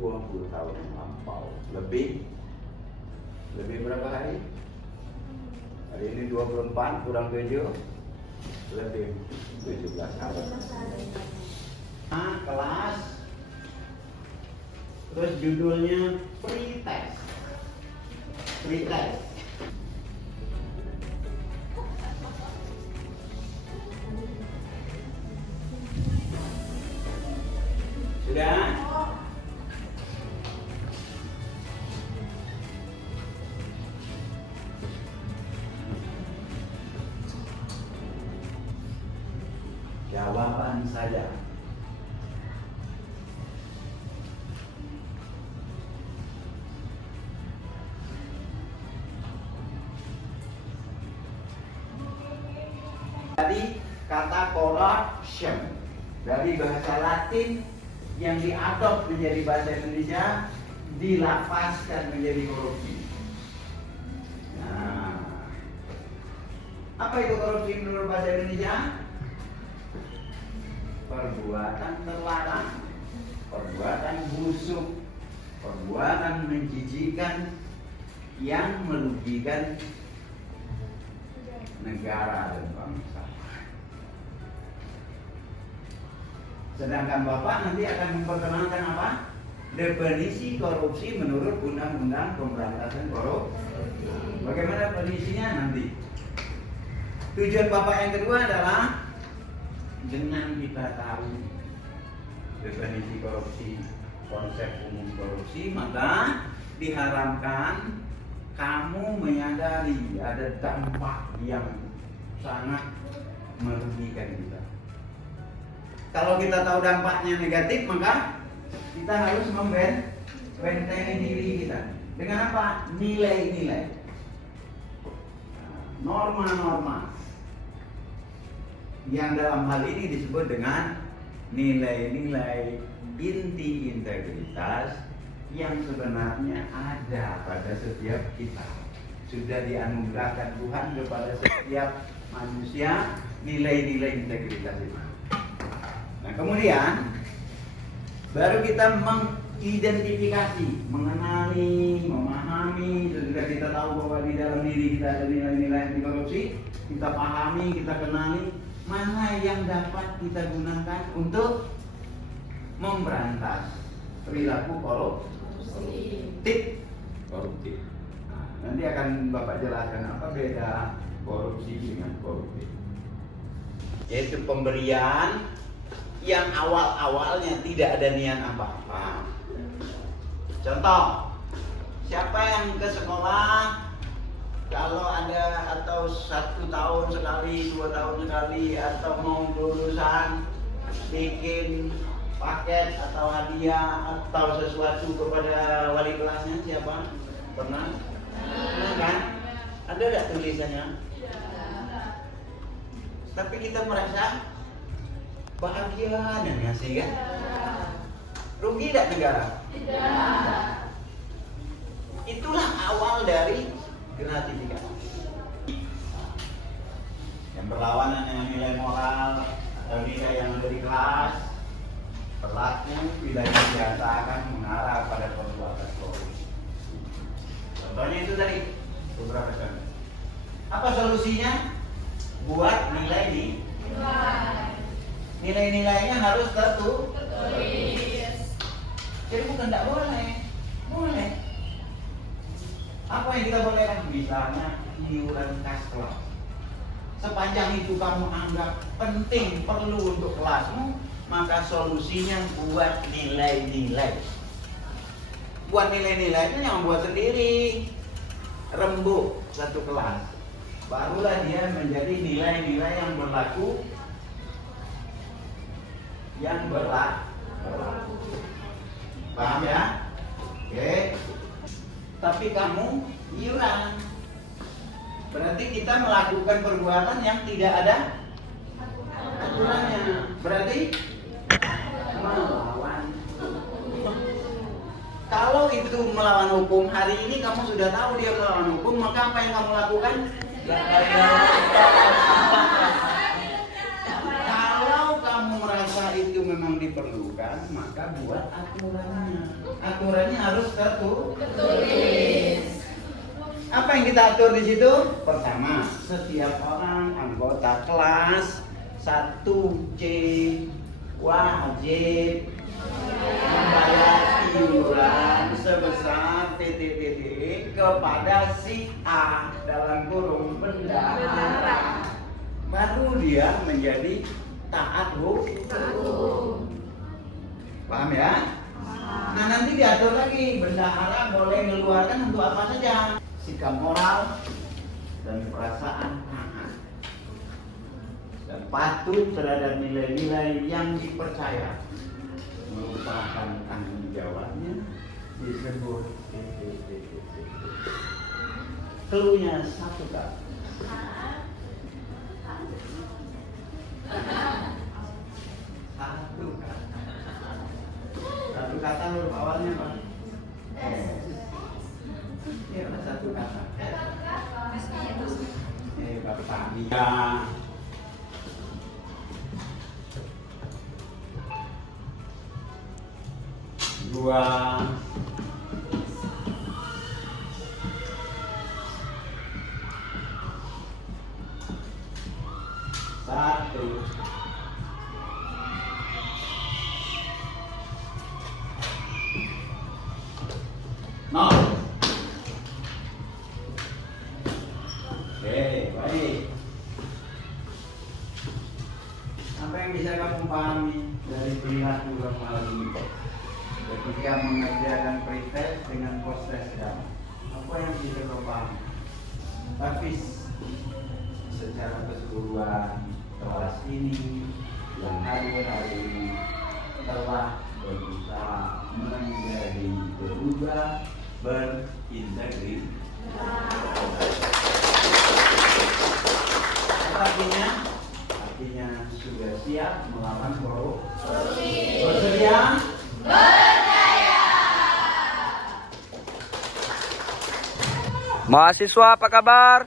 20 tahun lampau. Lebih berapa hari? Hari ini 24 kurang 7, lebih 17 hari. Kelas, terus judulnya pretest. Sudah? Jawaban saja. Dari kata corruption, dari bahasa Latin yang diadop menjadi bahasa Indonesia, dilafazkan menjadi korupsi. Nah, apa itu korupsi menurut bahasa Indonesia? Perbuatan terlarang, perbuatan busuk, perbuatan menjijikan yang merugikan negara dan bangsa. Sedangkan Bapak nanti akan memperkenalkan apa? Definisi korupsi menurut Undang-Undang Pemberantasan Korupsi. Bagaimana definisinya nanti? Tujuan Bapak yang kedua adalah dengan kita tahu definisi korupsi, konsep umum korupsi, maka diharapkan kamu menyadari ada dampak yang sangat merugikan kita. Kalau kita tahu dampaknya negatif, maka kita harus membentengi diri kita. Dengan apa? Nilai-nilai, norma-norma, yang dalam hal ini disebut dengan nilai-nilai inti integritas yang sebenarnya ada pada setiap kita. Sudah dianugerahkan Tuhan kepada setiap manusia nilai-nilai integritas itu. Nah, kemudian baru kita mengidentifikasi, mengenali, memahami. Sudah kita tahu bahwa di dalam diri kita ada nilai-nilai anti korupsi, kita pahami, kita kenali mana yang dapat kita gunakan untuk memberantas perilaku koruptif. Nah, nanti akan Bapak jelaskan apa beda korupsi dengan koruptif. Yaitu pemberian yang awal-awalnya tidak ada niat apa-apa. Contoh, siapa yang ke sekolah kalau ada atau 1 tahun sekali, 2 tahun sekali, atau mau lulusan bikin paket atau hadiah atau sesuatu kepada wali kelasnya, siapa? Pernah? Pernah kan? Ada tidak tulisannya? Tapi kita merasa bahagia dan ngasih kan? Rugi tidak negara? Tidak. Itulah awal dari gratifikasi. Yang berlawanan dengan nilai moral atau nilai yang ada di kelas, berlaku bila biasa akan mengarah pada perbuatan korupsi. Contohnya itu tadi beberapa contoh. Apa solusinya? Buat nilai nih. Nilai-nilainya harus tertulis. Jadi bukan tidak boleh. Boleh. Apa yang kita bolehkan? Misalnya iuran kas kelas. Sepanjang itu kamu anggap penting, perlu untuk kelasmu, maka solusinya buat nilai-nilai. Buat nilai-nilainya yang buat sendiri. Rembuk satu kelas. Barulah dia menjadi nilai-nilai yang berlaku. Paham ya? Oke. Tapi kamu iuran. Berarti kita melakukan perbuatan yang tidak ada aturannya. Berarti melawan. Kalau itu melawan hukum, hari ini kamu sudah tahu dia melawan hukum, maka apa yang kamu lakukan? Kalau kamu merasa itu memang diperlukan, maka buat aturannya. Aturannya harus tertulis. Apa yang kita atur di situ? Pertama, setiap orang anggota kelas 1C wajib membayar iuran sebesar titik-titik kepada si A dalam kurung bendahara. Baru dia menjadi taat hukum. Paham ya? Nah, nanti diatur lagi bendahara boleh mengeluarkan untuk apa saja. Sikap moral dan perasaan taat dan patuh terhadap nilai-nilai yang dipercaya merupakan tanggung jawabnya disebut keluhnya satu kata. Satu kata huruf awalnya apa? Ya, satu kata. Bapak Mia. Dua. Satu. Nol. Oke, baik. Apa yang bisa kamu pahami dari perilaku kamu hal ini? Ketika mengerjakan pretest dengan post-test kamu, apa yang bisa kamu pahami? Tapi secara keseluruhan kelas ini yang hari ini telah berusaha menjadi berubah berintegritas. Artinya sudah siap melawan korupsi. Bersedia? Berdaya. Mahasiswa apa kabar?